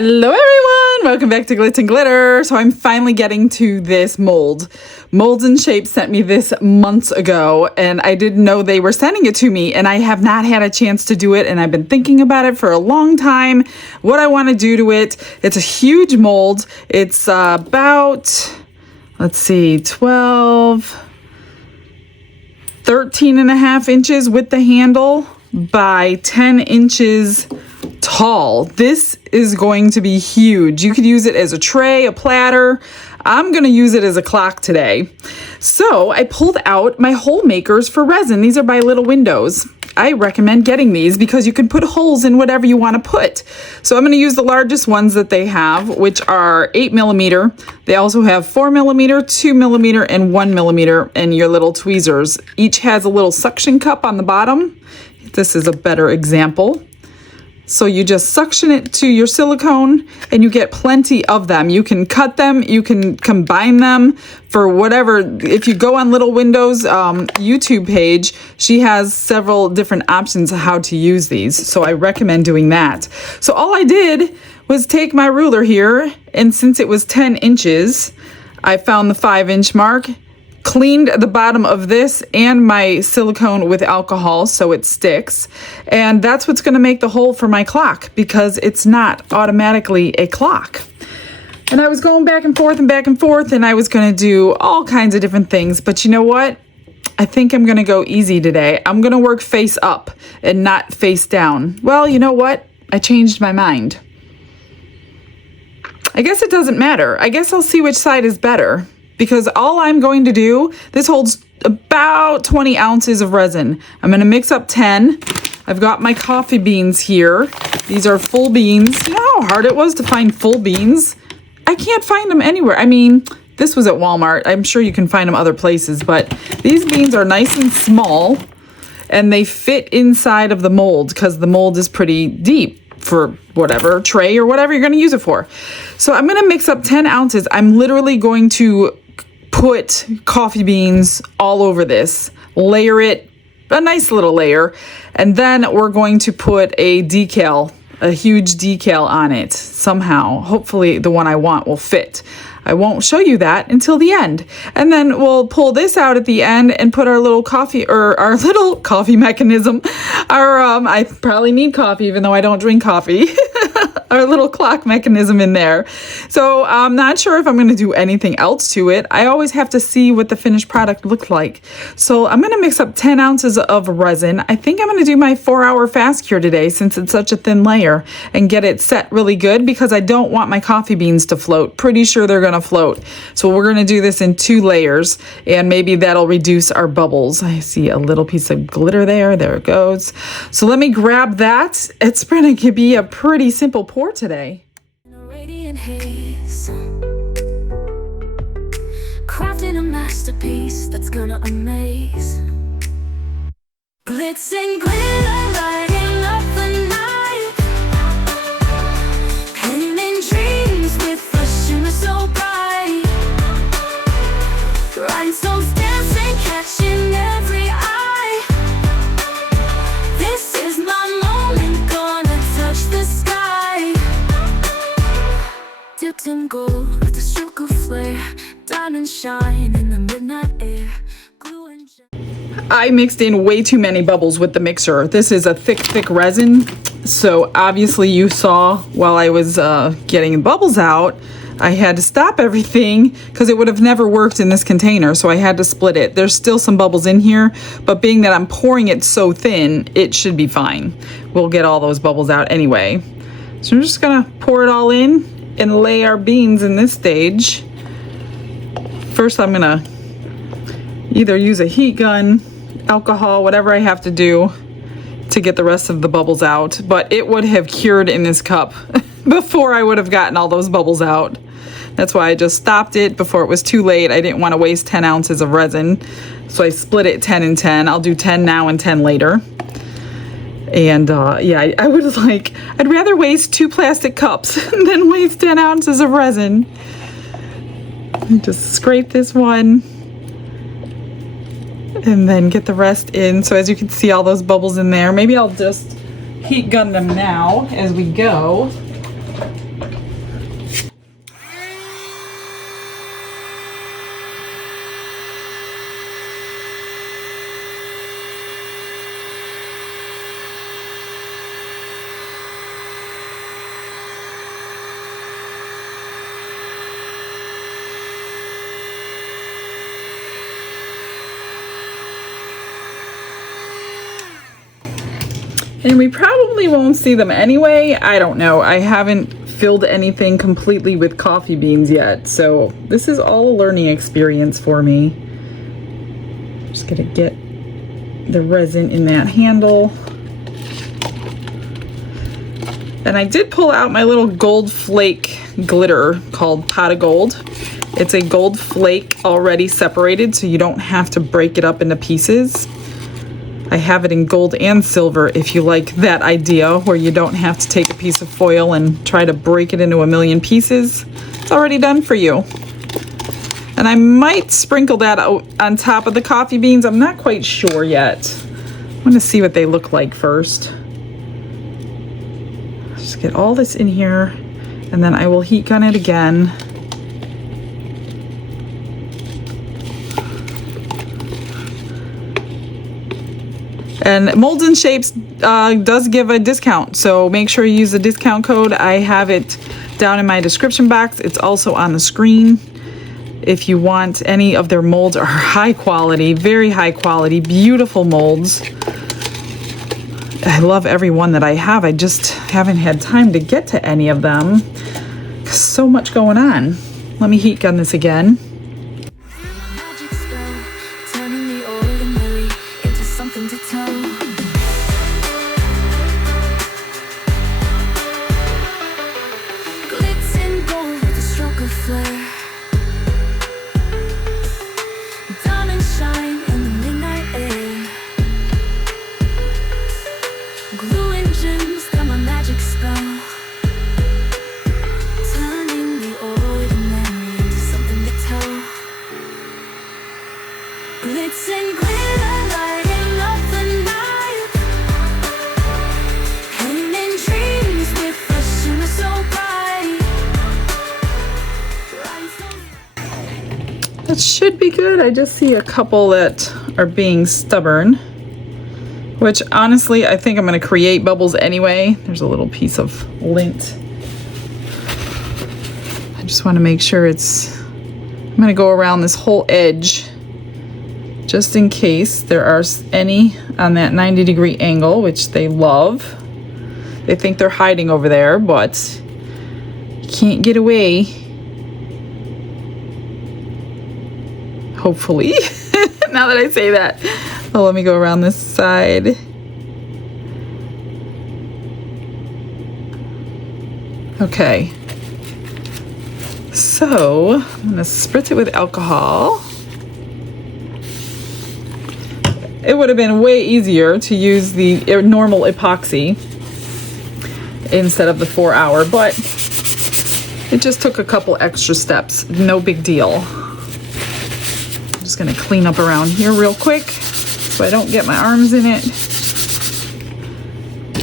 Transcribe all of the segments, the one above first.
Hello everyone, welcome back to Glitz and Glitter. So I'm finally getting to this mold. Molds and Shapes sent me this months ago and I didn't know they were sending it to me, and I have not had a chance to do it, and I've been thinking about it for a long time, what I want to do to it. It's a huge mold. It's about, let's see, 13 and a half inches with the handle by 10 inches tall. This is going to be huge. You could use it as a tray, a platter. I'm going to use it as a clock today. So I pulled out my hole makers for resin. These are by Little Windows. I recommend getting these because you can put holes in whatever you want to put. So I'm going to use the largest ones that they have, which are 8mm. They also have 4mm, 2mm, and 1mm, and your little tweezers. Each has a little suction cup on the bottom. This is a better example. So you just suction it to your silicone and you get plenty of them. You can cut them, you can combine them for whatever. If you go on Little Windows YouTube page, she has several different options of how to use these. So I recommend doing that. So all I did was take my ruler here, and since it was 10 inches, I found the 5-inch mark, cleaned the bottom of this and my silicone with alcohol so it sticks, and that's what's going to make the hole for my clock, because it's not automatically a clock. And I was going back and forth and I was going to do all kinds of different things, but you know what? I think I'm going to go easy today. I'm going to work face up and not face down. Well, you know what? I changed my mind. I guess it doesn't matter. I guess I'll see which side is better. Because all I'm going to do, this holds about 20 ounces of resin. I'm going to mix up 10. I've got my coffee beans here. These are full beans. You know how hard it was to find full beans? I can't find them anywhere. I mean, this was at Walmart. I'm sure you can find them other places, but these beans are nice and small, and they fit inside of the mold because the mold is pretty deep for whatever tray or whatever you're going to use it for. So I'm going to mix up 10 ounces. I'm literally going to put coffee beans all over this, layer it, a nice little layer, and then we're going to put a decal, a huge decal on it somehow. Hopefully the one I want will fit. I won't show you that until the end. And then we'll pull this out at the end and put our little coffee, or our little coffee mechanism. I probably need coffee even though I don't drink coffee. Our little clock mechanism in there. So I'm not sure if I'm going to do anything else to it. I always have to see what the finished product looks like. So I'm going to mix up 10 ounces of resin. I think I'm going to do my 4-hour fast cure today since it's such a thin layer, and get it set really good because I don't want my coffee beans to float. Pretty sure they're going to float. So we're going to do this in 2 layers, and maybe that'll reduce our bubbles. I see a little piece of glitter there. There it goes. So let me grab that. It's going to be a pretty simple pour today. Radiant haze, crafting a masterpiece that's gonna amaze. Glitz and glitter, lighting up the night, painting dreams with a shimmer so bright. Rhinestones dancing, catching every eye. This is my moment, gonna touch the sky. Dipped in gold with a stroke of flare, diamond shine in the midnight air. Glue and I mixed in way too many bubbles with the mixer. This is a thick resin, so obviously you saw while I was getting bubbles out, I had to stop everything because it would have never worked in this container, so I had to split it. There's still some bubbles in here, but being that I'm pouring it so thin, it should be fine. We'll get all those bubbles out anyway. So I'm just gonna pour it all in and lay our beans in this stage. First I'm gonna either use a heat gun, alcohol, whatever I have to do to get the rest of the bubbles out, but it would have cured in this cup before I would have gotten all those bubbles out. That's why I just stopped it before it was too late. I didn't want to waste 10 ounces of resin, so I split it 10 and 10. I'll do 10 now and 10 later. And yeah, I'd rather waste 2 plastic cups than waste 10 ounces of resin. Just scrape this one and then get the rest in. So as you can see, all those bubbles in there. Maybe I'll just heat gun them now as we go. And we probably won't see them anyway. I don't know. I haven't filled anything completely with coffee beans yet. So this is all a learning experience for me. Just gonna get the resin in that handle. And I did pull out my little gold flake glitter called Pot of Gold. It's a gold flake already separated, so you don't have to break it up into pieces. I have it in gold and silver if you like that idea, where you don't have to take a piece of foil and try to break it into a million pieces. It's already done for you. And I might sprinkle that on top of the coffee beans. I'm not quite sure yet. I want to see what they look like first. Just get all this in here, and then I will heat gun it again. And Molds and Shapes does give a discount, so make sure you use the discount code. I have it down in my description box. It's also on the screen. If you want any of their molds, are high quality, very high quality, beautiful molds. I love every one that I have. I just haven't had time to get to any of them. So much going on. Let me heat gun this again. That should be good. I just see a couple that are being stubborn, which honestly, I think I'm going to create bubbles anyway. There's a little piece of lint. I just want to make sure I'm going to go around this whole edge just in case there are any on that 90-degree angle, which they love. They think they're hiding over there, but you can't get away. Hopefully. Now that I say that. Oh, let me go around this side. Okay. So, I'm gonna spritz it with alcohol. It would have been way easier to use the normal epoxy instead of the 4-hour, but it just took a couple extra steps. No big deal. I'm just gonna clean up around here real quick so I don't get my arms in it.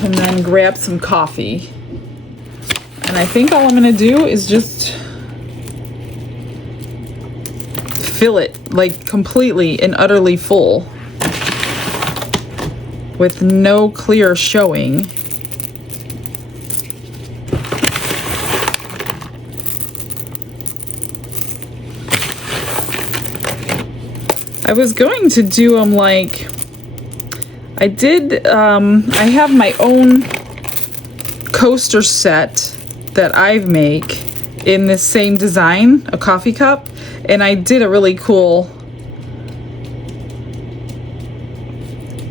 And then grab some coffee. And I think all I'm gonna do is just fill it like completely and utterly full with no clear showing. I was going to do them like I did. I have my own coaster set that I've make in this same design, a coffee cup, and I did a really cool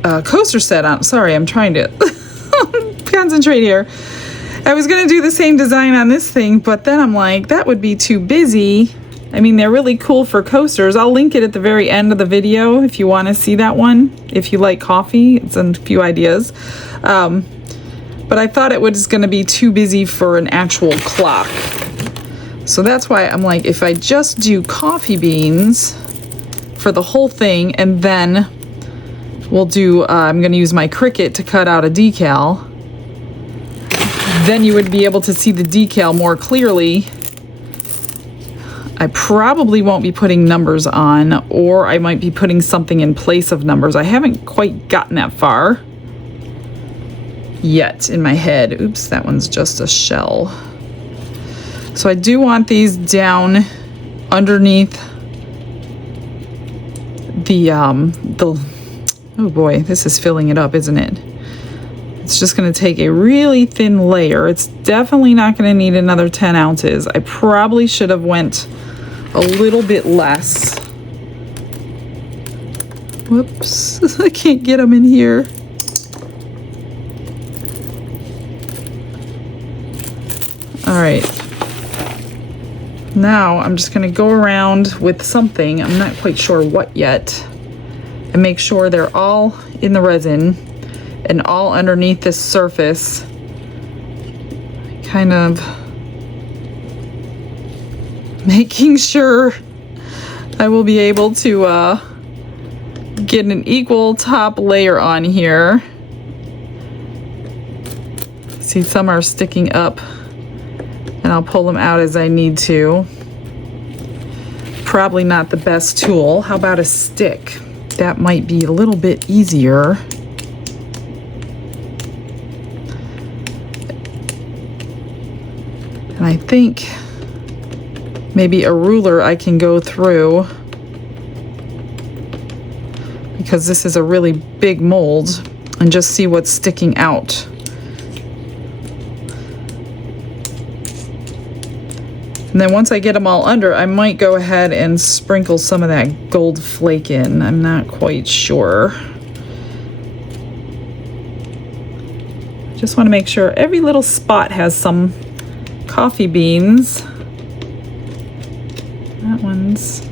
coaster set on. Sorry, I'm trying to concentrate here. I was gonna do the same design on this thing, but then I'm like, that would be too busy. I mean, they're really cool for coasters. I'll link it at the very end of the video if you want to see that one. If you like coffee, it's a few ideas. But I thought it was going to be too busy for an actual clock. So that's why I'm like, if I just do coffee beans for the whole thing, and then we'll do, I'm going to use my Cricut to cut out a decal. Then you would be able to see the decal more clearly. I probably won't be putting numbers on, or I might be putting something in place of numbers. I haven't quite gotten that far yet in my head. Oops, that one's just a shell. So I do want these down underneath the oh boy, this is filling it up, isn't it? It's just going to take a really thin layer. It's definitely not going to need another 10 ounces. I probably should have went a little bit less. Whoops, I can't get them in here. All right. Now I'm just going to go around with something, I'm not quite sure what yet, and make sure they're all in the resin and all underneath this surface. Kind of making sure I will be able to get an equal top layer on here. See, some are sticking up, and I'll pull them out as I need to. Probably not the best tool. How about a stick? That might be a little bit easier. And I think maybe a ruler I can go through, because this is a really big mold, and just see what's sticking out. And then once I get them all under, I might go ahead and sprinkle some of that gold flake in. I'm not quite sure. Just want to make sure every little spot has some coffee beans. That one's...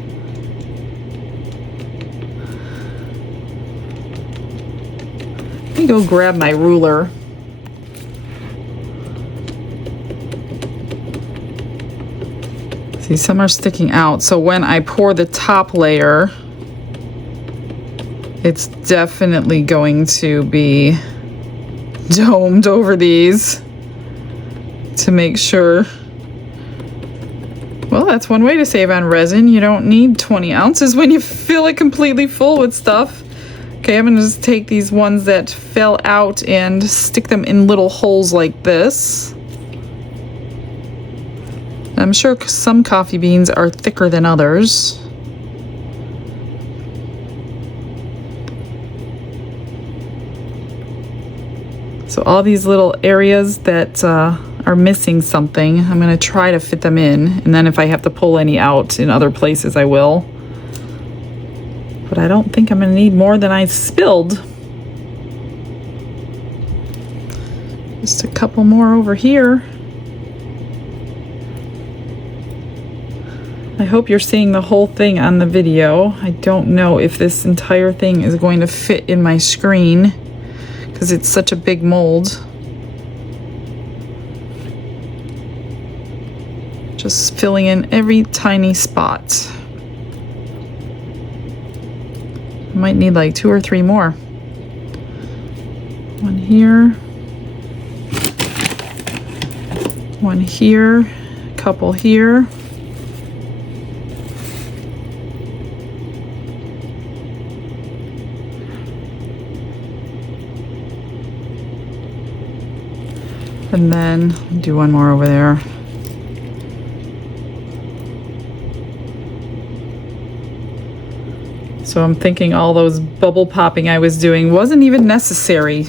Let me go grab my ruler. See, some are sticking out, so when I pour the top layer, it's definitely going to be domed over these to make sure. Well, that's one way to save on resin. You don't need 20 ounces when you fill it completely full with stuff. Okay, I'm gonna just take these ones that fell out and stick them in little holes like this. I'm sure some coffee beans are thicker than others. So all these little areas that are missing something, I'm going to try to fit them in, and then if I have to pull any out in other places, I will. But I don't think I'm going to need more than I spilled. Just a couple more over here. I hope you're seeing the whole thing on the video. I don't know if this entire thing is going to fit in my screen because it's such a big mold. Just filling in every tiny spot. I might need like 2 or 3 more. One here. One here. A couple here. And then do one more over there. So I'm thinking all those bubble popping I was doing wasn't even necessary.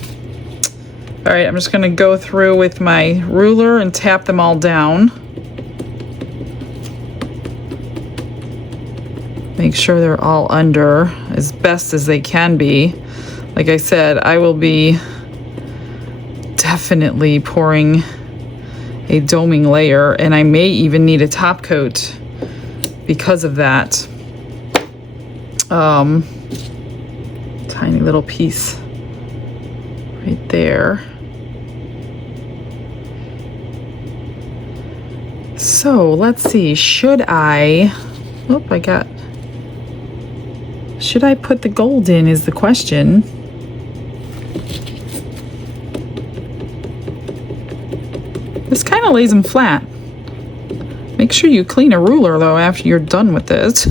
All right, I'm just gonna go through with my ruler and tap them all down. Make sure they're all under as best as they can be. Like I said, I will be definitely pouring a doming layer, and I may even need a top coat because of that. Tiny little piece right there. So let's see, should I put the gold in is the question. This kind of lays them flat. Make sure you clean a ruler though after you're done with this.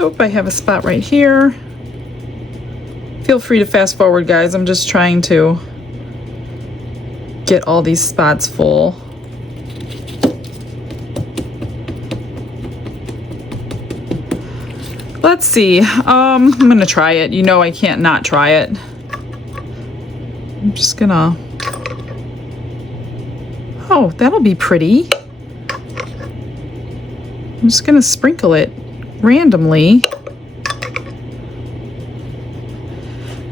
Oh, I have a spot right here. Feel free to fast forward, guys. I'm just trying to get all these spots full. let's see. I'm gonna try it. You know I can't not try it. I'm just gonna... Oh, that'll be pretty. I'm just gonna sprinkle it randomly.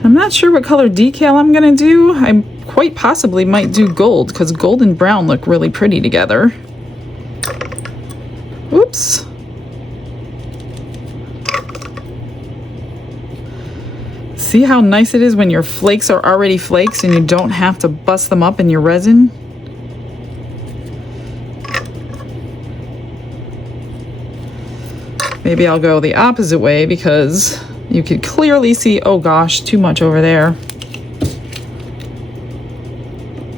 I'm not sure what color decal I'm gonna do. I quite possibly might do gold because gold and brown look really pretty together. Oops. See how nice it is when your flakes are already flakes and you don't have to bust them up in your resin? Maybe I'll go the opposite way because you could clearly see, oh gosh, too much over there.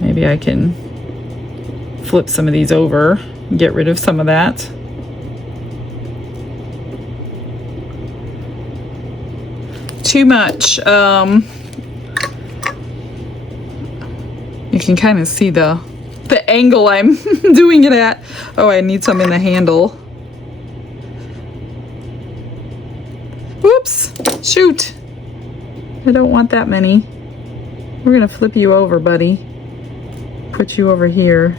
Maybe I can flip some of these over and get rid of some of that. Too much. You can kind of see the angle I'm doing it at. Oh, I need some in the handle. Whoops! Shoot! I don't want that many. We're gonna flip you over, buddy. Put you over here.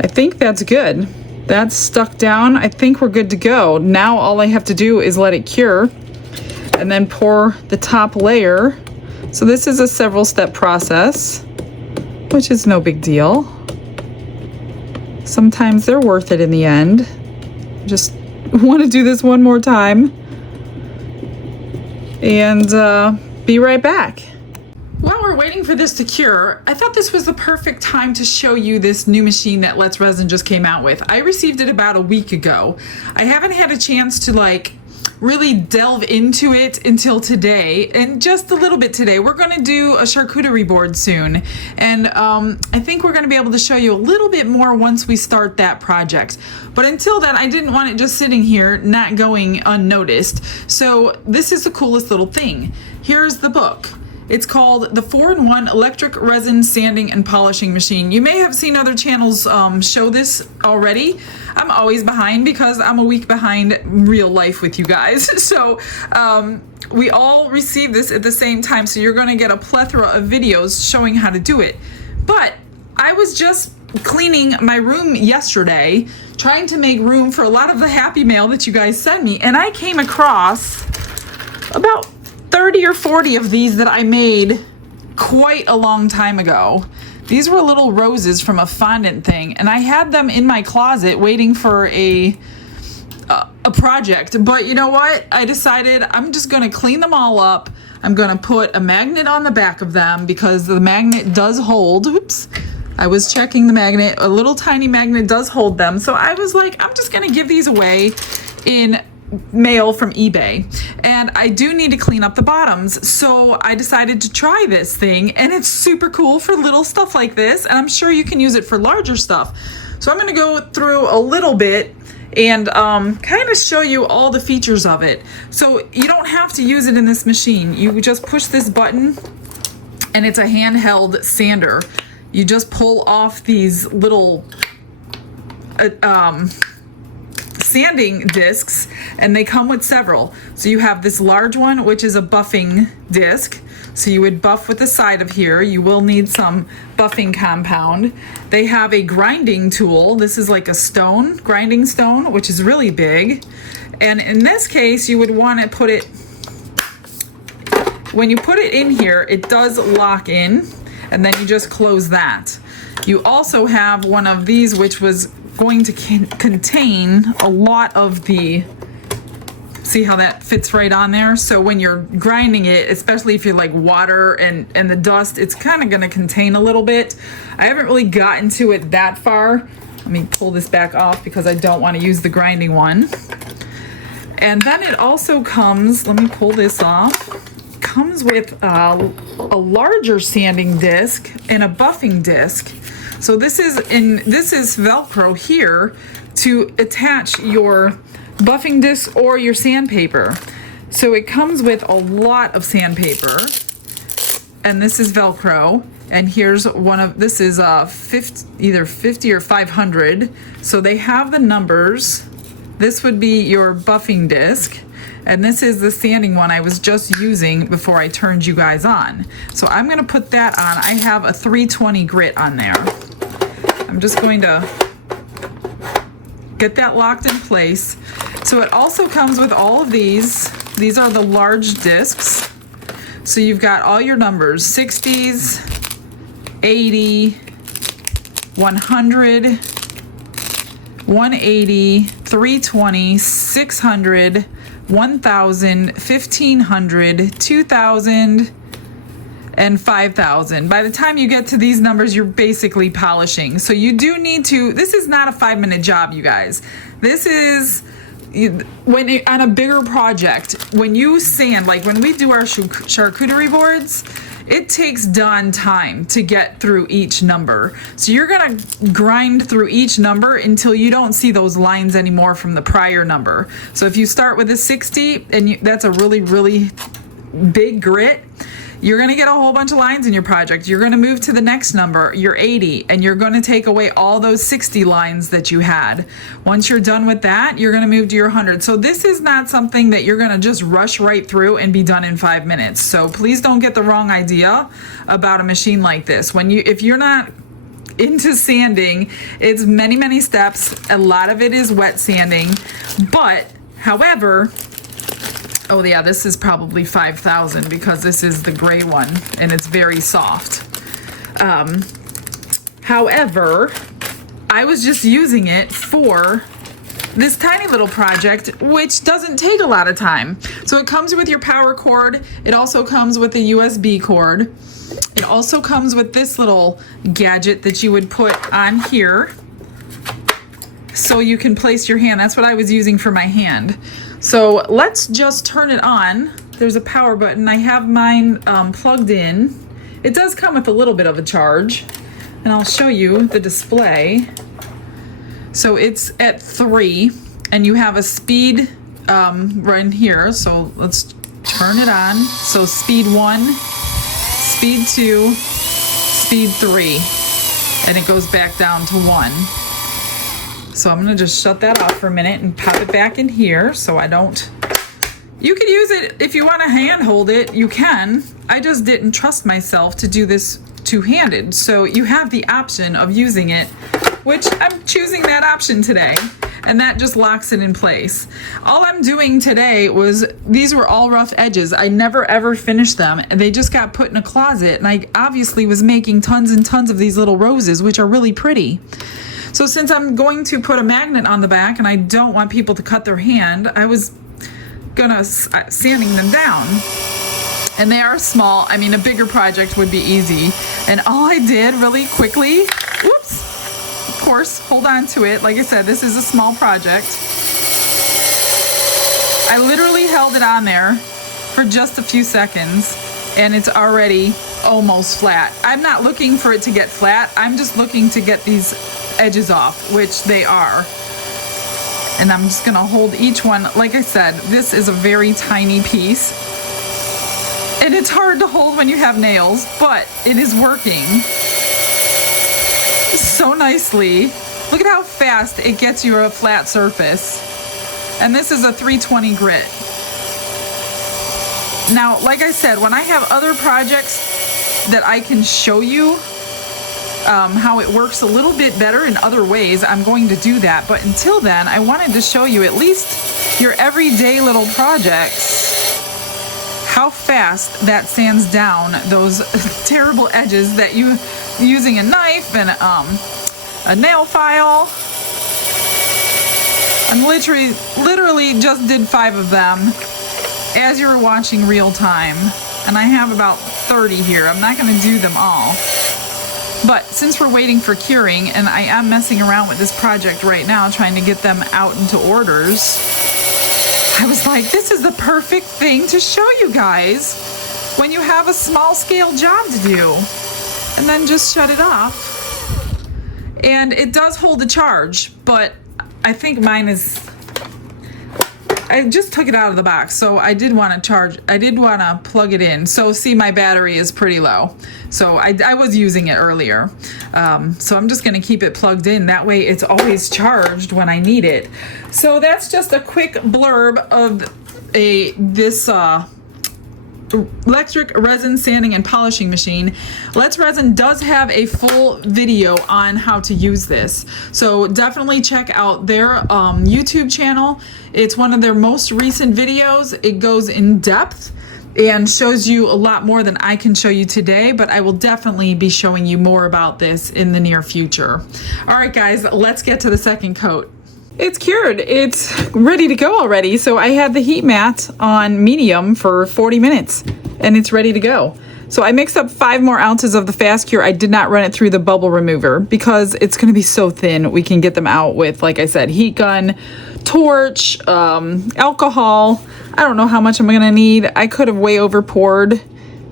I think that's good. That's stuck down. I think we're good to go. Now all I have to do is let it cure and then pour the top layer. So this is a several step process, which is no big deal. Sometimes they're worth it in the end. Just want to do this one more time and be right back. While we're waiting for this to cure, I thought this was the perfect time to show you this new machine that Let's Resin just came out with. I received it about a week ago. I haven't had a chance to really delve into it until today, and just a little bit today. We're going to do a charcuterie board soon, and I think we're going to be able to show you a little bit more once we start that project. But until then, I didn't want it just sitting here not going unnoticed. So this is the coolest little thing. Here's the book. It's called the 4-in-1 Electric Resin Sanding and Polishing Machine. You may have seen other channels show this already. I'm always behind because I'm a week behind real life with you guys. So we all receive this at the same time. So you're gonna get a plethora of videos showing how to do it. But I was just cleaning my room yesterday, trying to make room for a lot of the happy mail that you guys send me. And I came across about 30 or 40 of these that I made quite a long time ago. These were little roses from a fondant thing, and I had them in my closet waiting for a project. But you know what? I decided I'm just gonna clean them all up. I'm gonna put a magnet on the back of them because the magnet does hold. Oops. I was checking the magnet. A little tiny magnet does hold them. So I was like, I'm just gonna give these away in mail from eBay, and I do need to clean up the bottoms, so I decided to try this thing, and it's super cool for little stuff like this, and I'm sure you can use it for larger stuff. So I'm going to go through a little bit and kind of show you all the features of it. So you don't have to use it in this machine. You just push this button, and it's a handheld sander. You just pull off these little sanding discs, and they come with several. So you have this large one, which is a buffing disc. So you would buff with the side of here. You will need some buffing compound. They have a grinding tool. This is like a stone, grinding stone, which is really big. And in this case, you would want to put it, when you put it in here, it does lock in, and then you just close that. You also have one of these, which was going to contain a lot of the, see how that fits right on there? So when you're grinding it, especially if you like water and the dust, it's kind of going to contain a little bit. I haven't really gotten to it that far. Let me pull this back off because I don't want to use the grinding one. And then it also comes, let me pull this off, comes with a larger sanding disc and a buffing disc. So this is Velcro here to attach your buffing disc or your sandpaper. So it comes with a lot of sandpaper, and this is Velcro. And here's one of, this is either 50 or 500. So they have the numbers. This would be your buffing disc. And this is the sanding one I was just using before I turned you guys on. So I'm gonna put that on. I have a 320 grit on there. I'm just going to get that locked in place. So it also comes with all of these. These are the large discs. So you've got all your numbers, 60s, 80, 100, 180, 320, 600, 1000, 1500, 2000, and 5000. By the time you get to these numbers, you're basically polishing. So you do need to, this is not a 5-minute job, you guys. This is when on a bigger project, when you sand, like when we do our charcuterie boards, it takes Dawn time to get through each number. So you're gonna grind through each number until you don't see those lines anymore from the prior number. So if you start with a 60 and that's a really, really big grit, you're gonna get a whole bunch of lines in your project. You're gonna move to the next number, your 80, and you're gonna take away all those 60 lines that you had. Once you're done with that, you're gonna move to your 100. So this is not something that you're gonna just rush right through and be done in 5 minutes. So please don't get the wrong idea about a machine like this. If you're not into sanding, it's many, many steps. A lot of it is wet sanding, but however, oh yeah, this is probably 5,000 because this is the gray one and it's very soft. However, I was just using it for this tiny little project, which doesn't take a lot of time. So it comes with your power cord. It also comes with a USB cord. It also comes with this little gadget that you would put on here so you can place your hand. That's what I was using for my hand. So let's just turn it on. There's a power button. I have mine plugged in. It does come with a little bit of a charge, and I'll show you the display. So it's at 3, and you have a speed right here. So let's turn it on. So speed 1, speed 2, speed 3, and it goes back down to 1. So I'm gonna just shut that off for a minute and pop it back in here so I don't, you could use it if you wanna hand hold it, you can. I just didn't trust myself to do this two-handed. So you have the option of using it, which I'm choosing that option today. And that just locks it in place. All I'm doing today was, these were all rough edges. I never ever finished them, and they just got put in a closet, and I obviously was making tons and tons of these little roses, which are really pretty. So since I'm going to put a magnet on the back and I don't want people to cut their hand, I was gonna sanding them down. And they are small. I mean, a bigger project would be easy. And all I did really quickly, whoops, of course, hold on to it. Like I said, this is a small project. I literally held it on there for just a few seconds and it's already almost flat. I'm not looking for it to get flat. I'm just looking to get these edges off, which they are. And I'm just gonna hold each one. Like I said, this is a very tiny piece. And it's hard to hold when you have nails, but it is working so nicely. Look at how fast it gets you a flat surface. And this is a 320 grit. Now, like I said, when I have other projects that I can show you how it works a little bit better in other ways, I'm going to do that. But until then, I wanted to show you at least your everyday little projects, how fast that sands down those terrible edges that you, using a knife and a nail file. I'm literally just did 5 of them as you were watching real time. And I have about 30 here. I'm not gonna do them all. But since we're waiting for curing, and I am messing around with this project right now, trying to get them out into orders, I was like, this is the perfect thing to show you guys when you have a small scale job to do. And then just shut it off. And it does hold a charge, but I think mine is I just took it out of the box, so I did want to plug it in. So see, my battery is pretty low, so I was using it earlier. So I'm just going to keep it plugged in. That way it's always charged when I need it. So that's just a quick blurb of this electric resin sanding and polishing machine. Let's Resin does have a full video on how to use this, so definitely check out their YouTube channel. It's one of their most recent videos. It goes in depth and shows you a lot more than I can show you today, but I will definitely be showing you more about this in the near future. All right guys, let's get to the second coat. It's cured. It's ready to go already. So I had the heat mat on medium for 40 minutes and it's ready to go. So I mixed up 5 more ounces of the fast cure. I did not run it through the bubble remover because it's going to be so thin. We can get them out with, like I said, heat gun, torch, alcohol. I don't know how much I'm going to need. I could have way over poured,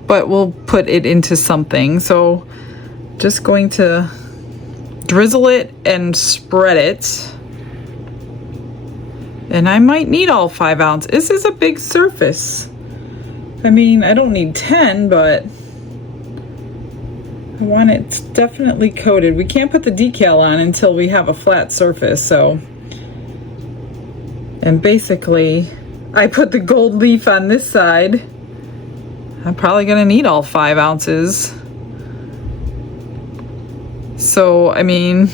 but we'll put it into something. So just going to drizzle it and spread it. And I might need all 5 ounces. This is a big surface. I mean, I don't need 10, but I want it definitely coated. We can't put the decal on until we have a flat surface, so. And basically, I put the gold leaf on this side. I'm probably gonna need all 5 ounces. So, I mean,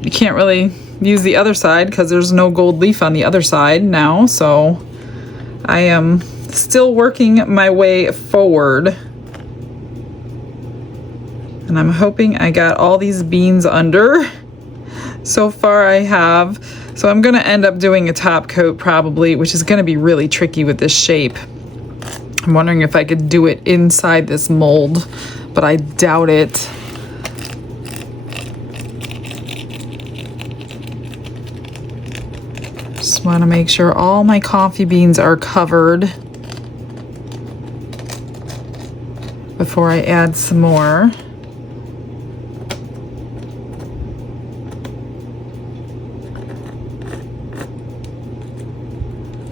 you can't really use the other side because there's no gold leaf on the other side now, so I am still working my way forward, and I'm hoping I got all these beans under. So far I have, so I'm gonna end up doing a top coat probably, which is gonna be really tricky with this shape. I'm wondering if I could do it inside this mold, but I doubt it. Just want to make sure all my coffee beans are covered before I add some more.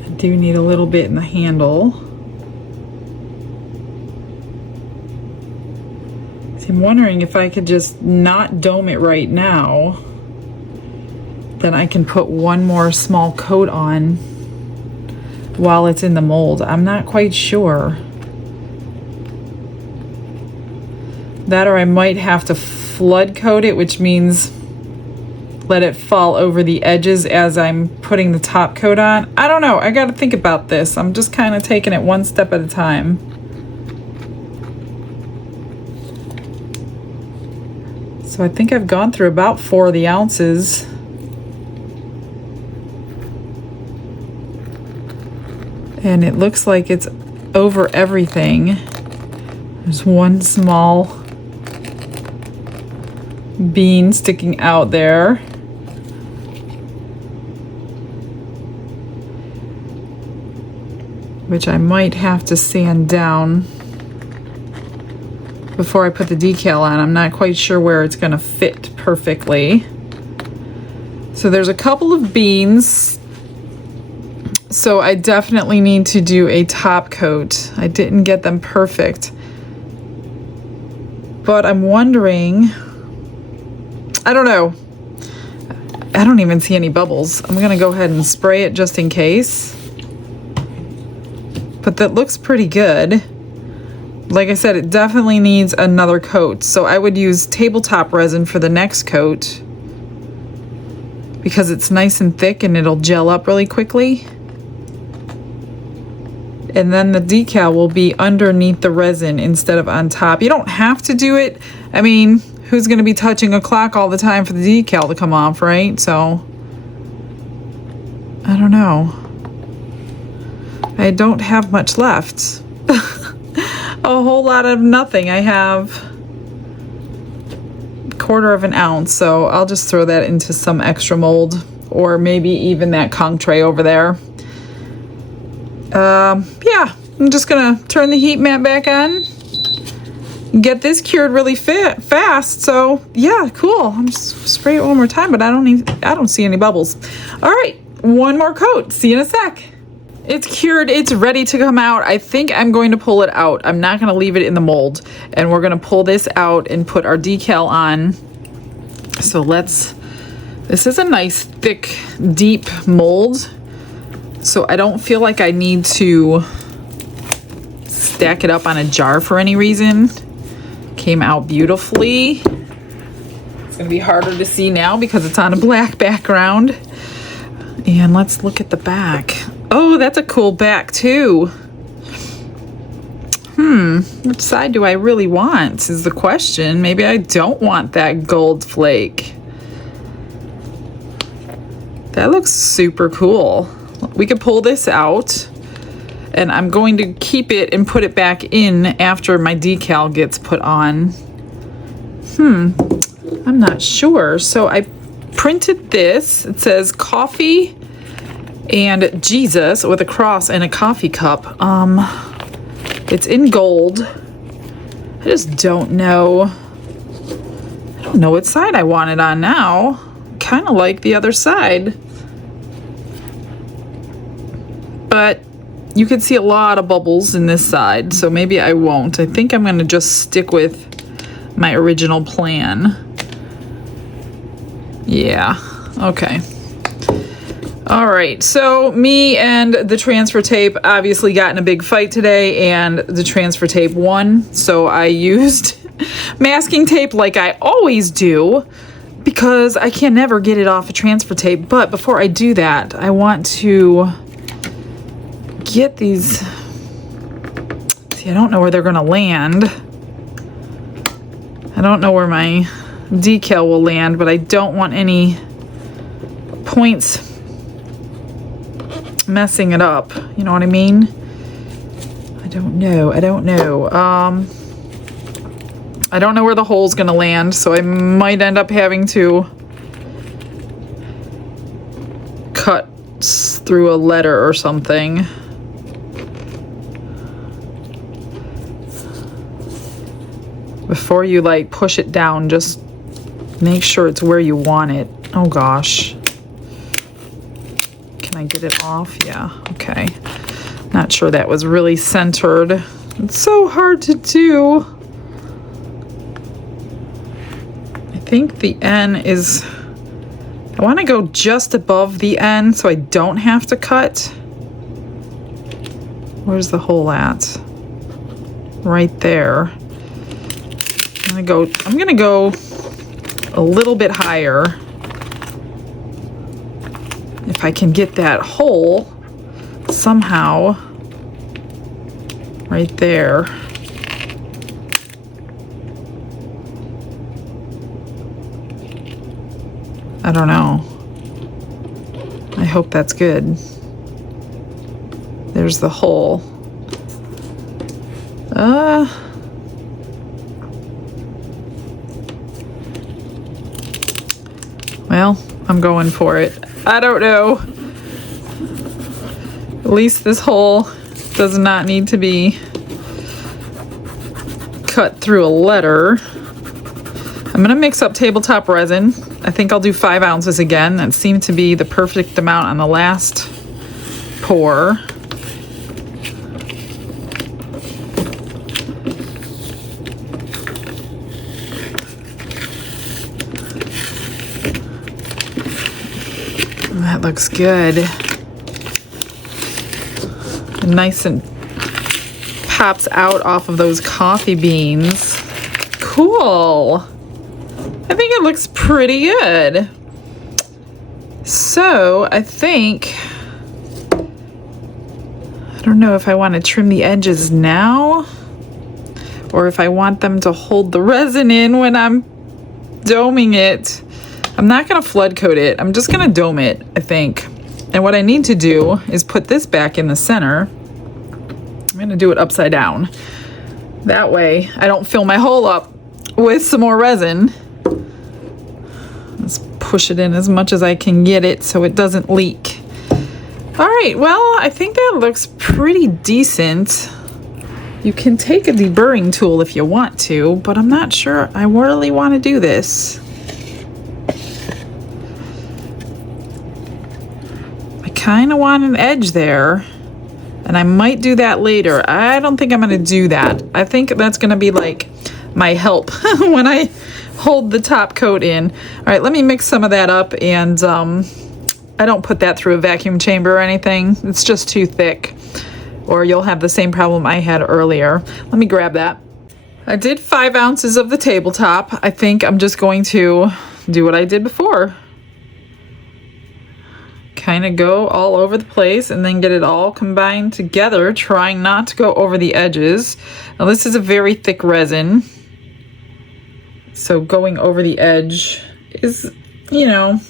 I do need a little bit in the handle. So I'm wondering if I could just not dome it right now. Then I can put one more small coat on while it's in the mold. I'm not quite sure. That, or I might have to flood coat it, which means let it fall over the edges as I'm putting the top coat on. I don't know. I got to think about this. I'm just kind of taking it one step at a time. So I think I've gone through about 4 of the ounces. And it looks like it's over everything. There's one small bean sticking out there. Which I might have to sand down before I put the decal on. I'm not quite sure where it's gonna fit perfectly. So there's a couple of beans. So I definitely need to do a top coat. I didn't get them perfect. But I'm wondering, I don't know. I don't even see any bubbles. I'm gonna go ahead and spray it just in case. But that looks pretty good. Like I said, it definitely needs another coat. So I would use tabletop resin for the next coat because it's nice and thick and it'll gel up really quickly. And then the decal will be underneath the resin instead of on top. You don't have to do it. I mean, who's going to be touching a clock all the time for the decal to come off, right? So, I don't know. I don't have much left. A whole lot of nothing. I have 1/4 of an ounce, so I'll just throw that into some extra mold, or maybe even that conch tray over there. Yeah, I'm just gonna turn the heat mat back on and get this cured really fast. So yeah, cool. I'm just spray it one more time, but I don't see any bubbles. All right, one more coat. See you in a sec. It's cured. It's ready to come out. I think I'm going to pull it out. I'm not going to leave it in the mold. And we're going to pull this out and put our decal on. So this is a nice, thick, deep mold. So I don't feel like I need to stack it up on a jar for any reason. Came out beautifully. It's going to be harder to see now because it's on a black background. And let's look at the back. Oh, that's a cool back too. Which side do I really want is the question. Maybe I don't want that gold flake. That looks super cool. We could pull this out, and I'm going to keep it and put it back in after my decal gets put on. I'm not sure. So I printed this. It says coffee and Jesus with a cross and a coffee cup. It's in gold. I just don't know. I don't know what side I want it on now. Kind of like the other side. But you can see a lot of bubbles in this side, so maybe I won't. I think I'm going to just stick with my original plan. Yeah, okay. All right, so me and the transfer tape obviously got in a big fight today, and the transfer tape won. So I used masking tape like I always do because I can never get it off of transfer tape. But before I do that, I want to get these. See, I don't know where they're gonna land. I don't know where my decal will land, but I don't want any points messing it up. You know what I mean? I don't know. I don't know where the hole's gonna land, so I might end up having to cut through a letter or something. Before you like push it down, just make sure it's where you want it. Oh gosh. Can I get it off? Yeah, okay. Not sure that was really centered. It's so hard to do. I think the N is, I want to go just above the N so I don't have to cut. Where's the hole at? Right there. I'm gonna go a little bit higher if I can get that hole somehow right there. I don't know. I hope that's good. There's the hole. Well, I'm going for it. I don't know. At least this hole does not need to be cut through a letter. I'm gonna mix up tabletop resin. I think I'll do 5 ounces again. That seemed to be the perfect amount on the last pour. That looks good. Nice and pops out off of those coffee beans. Cool. I think it looks pretty good. So I think, I don't know if I want to trim the edges now or if I want them to hold the resin in when I'm doming it. I'm not going to flood coat it. I'm just going to dome it, I think. And what I need to do is put this back in the center. I'm going to do it upside down. That way I don't fill my hole up with some more resin. Let's push it in as much as I can get it so it doesn't leak. All right, well, I think that looks pretty decent. You can take a deburring tool if you want to, but I'm not sure I really want to do this. I kind of want an edge there. And I might do that later. I don't think I'm gonna do that. I think that's gonna be like my help when I hold the top coat in. All right, let me mix some of that up, and I don't put that through a vacuum chamber or anything. It's just too thick, or you'll have the same problem I had earlier. Let me grab that. I did 5 ounces of the tabletop. I think I'm just going to do what I did before. Kind of go all over the place and then get it all combined together, trying not to go over the edges. Now this is a very thick resin, so going over the edge is, you know,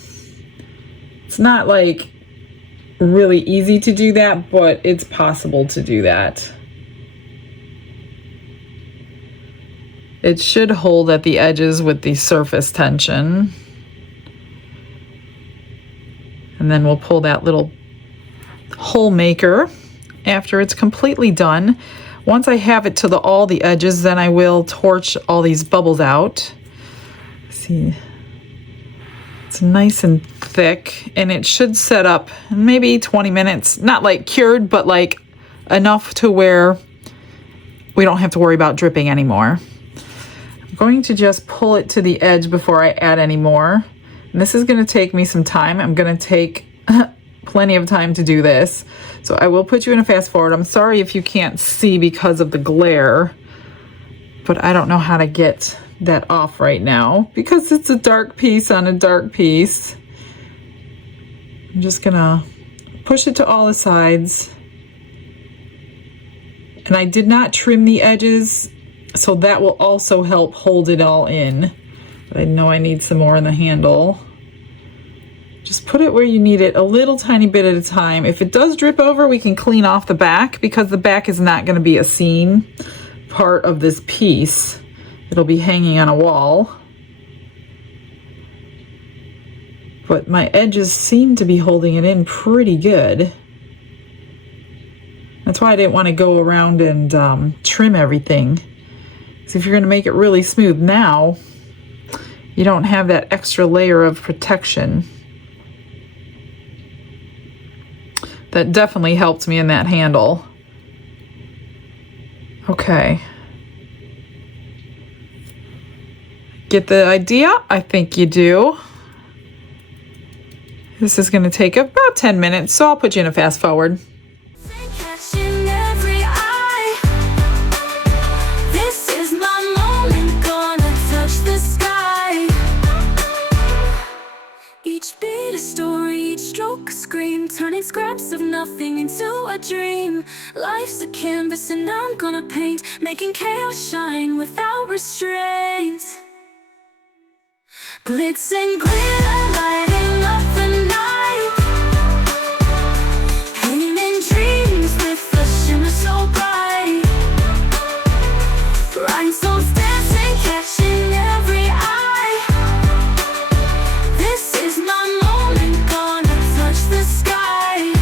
it's not like really easy to do that, but it's possible to do that. It should hold at the edges with the surface tension. And then we'll pull that little hole maker after it's completely done. Once I have it to all the edges, then I will torch all these bubbles out. See, it's nice and thick, and it should set up in maybe 20 minutes. Not like cured, but like enough to where we don't have to worry about dripping anymore. I'm going to just pull it to the edge before I add any more. And this is going to take me some time. I'm going to take plenty of time to do this. So I will put you in a fast forward. I'm sorry if you can't see because of the glare, but I don't know how to get that off right now because it's a dark piece on a dark piece. I'm just going to push it to all the sides. And I did not trim the edges, so that will also help hold it all in. But I know I need some more in the handle. Just put it where you need it, a little tiny bit at a time. If it does drip over, we can clean off the back because the back is not going to be a seen part of this piece. It'll be hanging on a wall. But my edges seem to be holding it in pretty good. That's why I didn't want to go around and trim everything. So if you're going to make it really smooth now, you don't have that extra layer of protection. That definitely helped me in that handle. Okay. Get the idea? I think you do. This is going to take about 10 minutes, so I'll put you in a fast forward. Turning scraps of nothing into a dream. Life's a canvas and I'm gonna paint, making chaos shine without restraint. Glitz and glitter lighting up the night, painting dreams with a shimmer so bright. Rhinestones dancing, catching every eye. This is my moment, gonna touch the sky.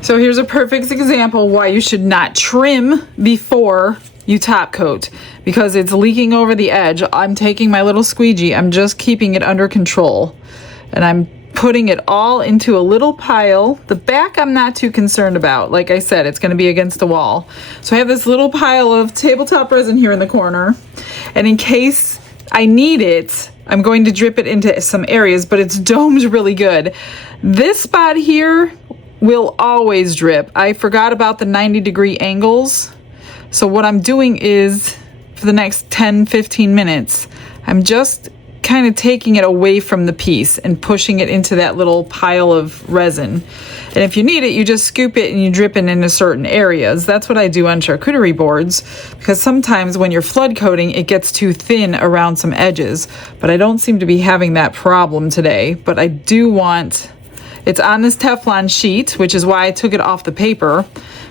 So here's a perfect example why you should not trim before you top coat, because it's leaking over the edge. I'm taking my little squeegee, I'm just keeping it under control, and I'm putting it all into a little pile. The back I'm not too concerned about. Like I said, it's going to be against the wall. So I have this little pile of tabletop resin here in the corner, and in case I need it, I'm going to drip it into some areas, but it's domed really good. This spot here will always drip. I forgot about the 90-degree angles. So what I'm doing is, for the next 10-15 minutes, I'm just kind of taking it away from the piece and pushing it into that little pile of resin. And if you need it, you just scoop it and you drip it into certain areas. That's what I do on charcuterie boards, because sometimes when you're flood coating, it gets too thin around some edges. But I don't seem to be having that problem today. But I do want... It's on this Teflon sheet, which is why I took it off the paper,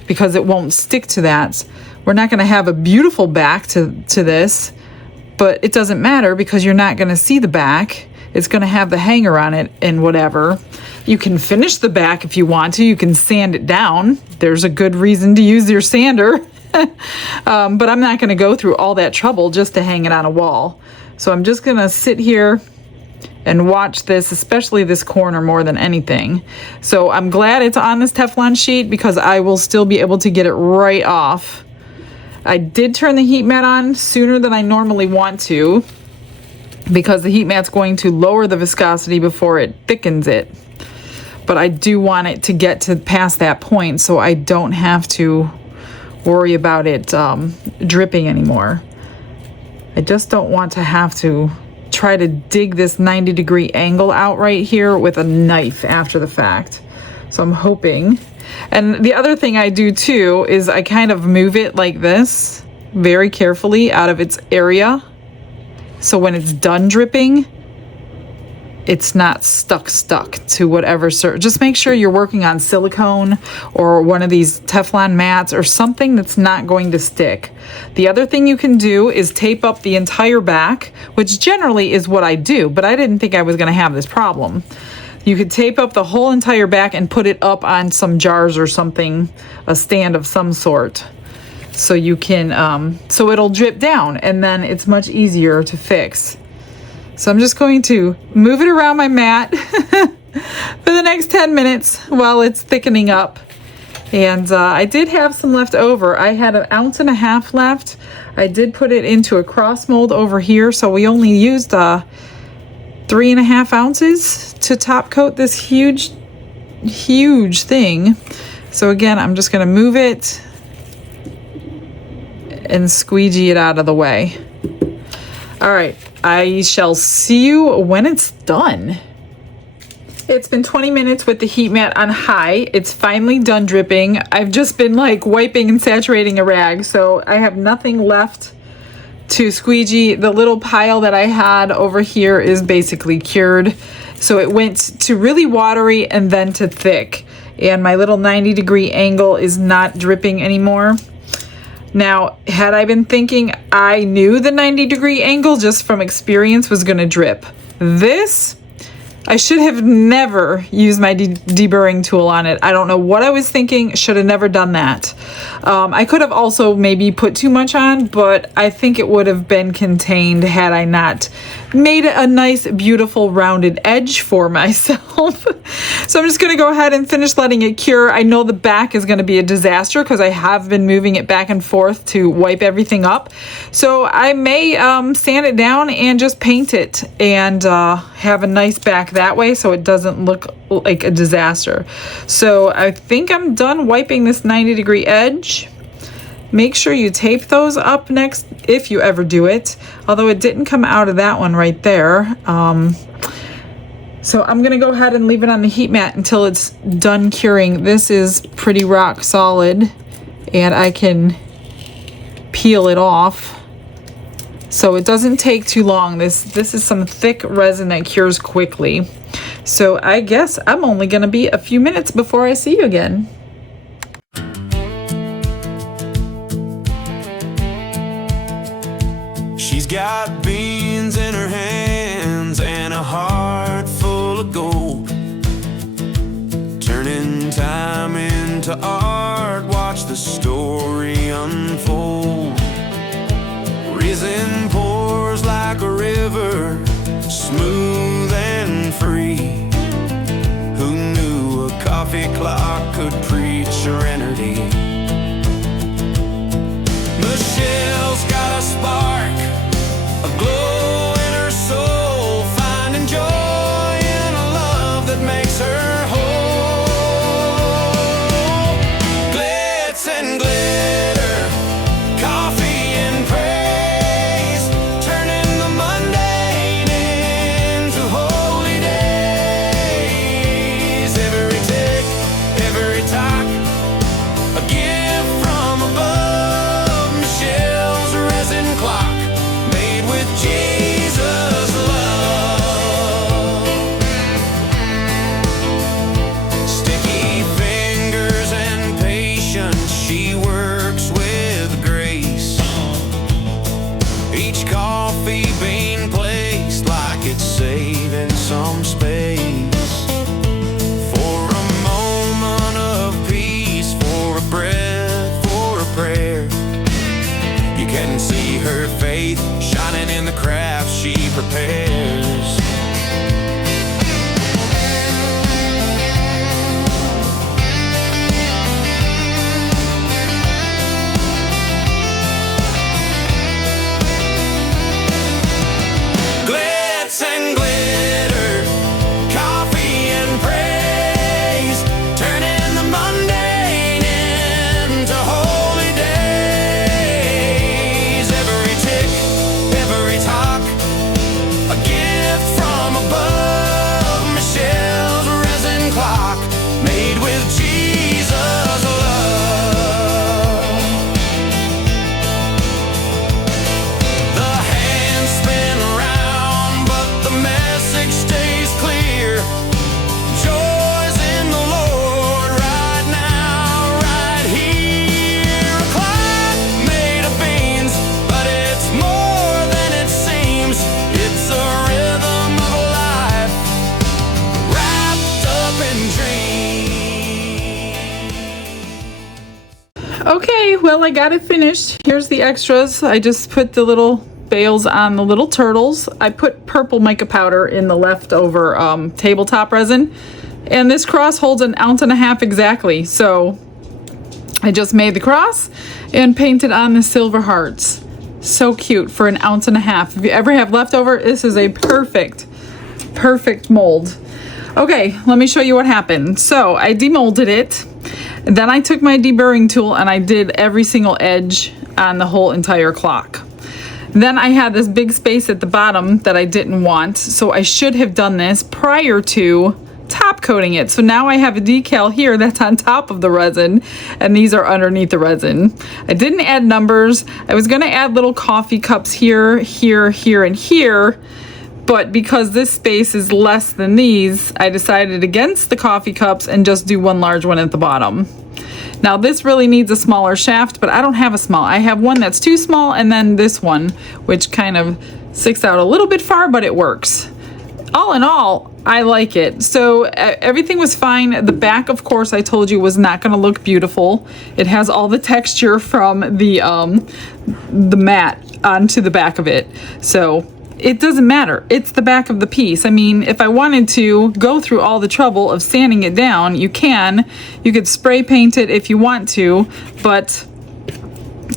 because it won't stick to that. We're not going to have a beautiful back to this, but it doesn't matter because you're not going to see the back. It's going to have the hanger on it and whatever. You can finish the back if you want to. You can sand it down. There's a good reason to use your sander. But I'm not going to go through all that trouble just to hang it on a wall. So I'm just going to sit here and watch this, especially this corner more than anything. So I'm glad it's on this Teflon sheet because I will still be able to get it right off. I did turn the heat mat on sooner than I normally want to because the heat mat's going to lower the viscosity before it thickens it. But I do want it to get to past that point so I don't have to worry about it dripping anymore. I just don't want to have to try to dig this 90-degree angle out right here with a knife after the fact. So I'm hoping. And the other thing I do too is I kind of move it like this very carefully out of its area. So when it's done dripping, it's not stuck to whatever. Just make sure you're working on silicone or one of these Teflon mats or something that's not going to stick. The other thing you can do is tape up the entire back, which generally is what I do, but I didn't think I was going to have this problem. You could tape up the whole entire back and put it up on some jars or something, a stand of some sort. So you can, so it'll drip down and then it's much easier to fix. So I'm just going to move it around my mat for the next 10 minutes while it's thickening up. And I did have some left over. I had 1.5 ounces left. I did put it into a cross mold over here, so we only used 3.5 ounces to top coat this huge thing. So again, I'm just going to move it and squeegee it out of the way. All right, I shall see you when it's done. It's been 20 minutes with the heat mat on high. It's finally done dripping. I've just been like wiping and saturating a rag, so I have nothing left to squeegee. The little pile that I had over here is basically cured. So it went to really watery and then to thick. And my little 90-degree angle is not dripping anymore. Now, had I been thinking, I knew the 90-degree angle just from experience was going to drip. This, I should have never used my deburring tool on it. I don't know what I was thinking. Should have never done that. I could have also maybe put too much on, but I think it would have been contained had I not made a nice, beautiful, rounded edge for myself. So I'm just going to go ahead and finish letting it cure. I know the back is going to be a disaster because I have been moving it back and forth to wipe everything up. So I may sand it down and just paint it and have a nice back that way so it doesn't look like a disaster. So I think I'm done wiping this 90-degree edge. Make sure you tape those up next if you ever do it, although it didn't come out of that one right there. So I'm gonna go ahead and leave it on the heat mat until it's done curing. This is pretty rock solid and I can peel it off. So it doesn't take too long. This is some thick resin that cures quickly. So I guess I'm only gonna be a few minutes before I see you again. She's got beans in her hands and a heart full of gold. Turning time into art, watch the story unfold. Resin pours like a river, smooth and free. Who knew a coffee clock could preach serenity? Michelle's got a spark, a glow in her soul, finding joy in a love that makes her whole. Glitz and glitter, coffee and praise, turning the mundane into holy days. Every tick, every talk, a gift from above. Michelle's resin clock, made with Jesus' love. Sticky fingers and patience, she works with grace. Each coffee bean placed like it's saving some space. For a moment of peace, for a breath, for a prayer. You can see her faith shining in the craft she prepares. Okay, well, I got it finished. Here's the extras. I just put the little bales on the little turtles. I put purple mica powder in the leftover tabletop resin. And this cross holds 1.5 ounces exactly. So I just made the cross and painted on the silver hearts. So cute for 1.5 ounces. If you ever have leftover, this is a perfect mold. Okay, let me show you what happened. So I demolded it. Then I took my deburring tool and I did every single edge on the whole entire clock. Then I had this big space at the bottom that I didn't want, so I should have done this prior to top coating it. So now I have a decal here that's on top of the resin, and these are underneath the resin. I didn't add numbers. I was gonna add little coffee cups here, here, here, and here, but because this space is less than these, I decided against the coffee cups and just do one large one at the bottom. Now this really needs a smaller shaft, but I don't have a small. I have one that's too small, and then this one, which kind of sticks out a little bit far, but it works. All in all, I like it. So everything was fine. The back, of course, I told you was not gonna look beautiful. It has all the texture from the mat onto the back of it. So it doesn't matter. It's the back of the piece. I mean, if I wanted to go through all the trouble of sanding it down, you can. You could spray paint it if you want to, but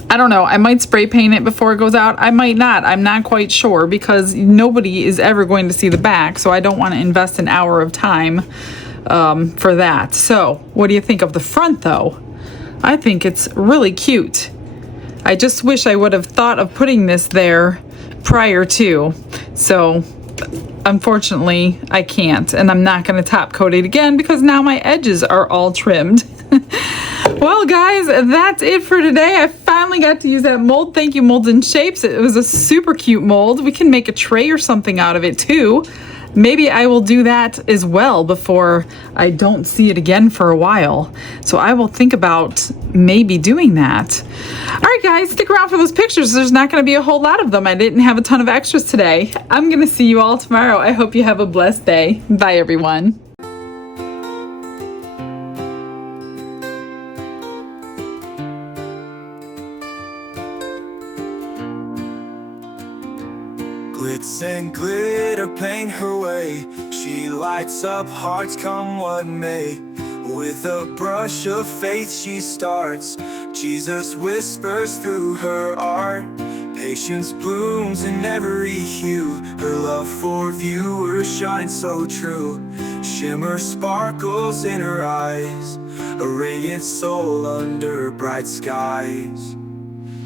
I don't know. I might spray paint it before it goes out. I might not. I'm not quite sure because nobody is ever going to see the back, so I don't want to invest an hour of time for that. So, what do you think of the front, though? I think it's really cute. I just wish I would have thought of putting this there prior to, so unfortunately I can't, and I'm not going to top coat it again because now my edges are all trimmed. Well guys, that's it for today. I finally got to use that mold. Thank you, Molds and Shapes. It was a super cute mold. We can make a tray or something out of it too. Maybe I will do that as well before I don't see it again for a while. So I will think about maybe doing that. All right, guys, stick around for those pictures. There's not going to be a whole lot of them. I didn't have a ton of extras today. I'm going to see you all tomorrow. I hope you have a blessed day. Bye, everyone. Glitz and glitter paint her way. She lights up hearts come what may. With a brush of faith she starts. Jesus whispers through her art. Patience blooms in every hue. Her love for viewers shines so true. Shimmer sparkles in her eyes. A radiant soul under bright skies.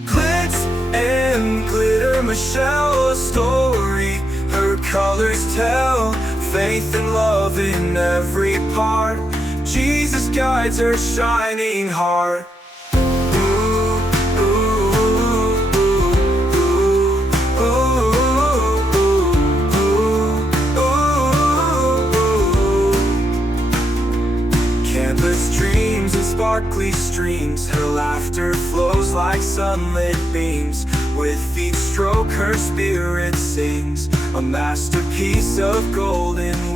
Glitz and glitter, Michelle, a story. Her colors tell faith and love in every part. Jesus guides her shining heart. Canvas dreams and sparkly streams. Her laughter flows like sunlit beams. With each stroke her spirit sings. A masterpiece of golden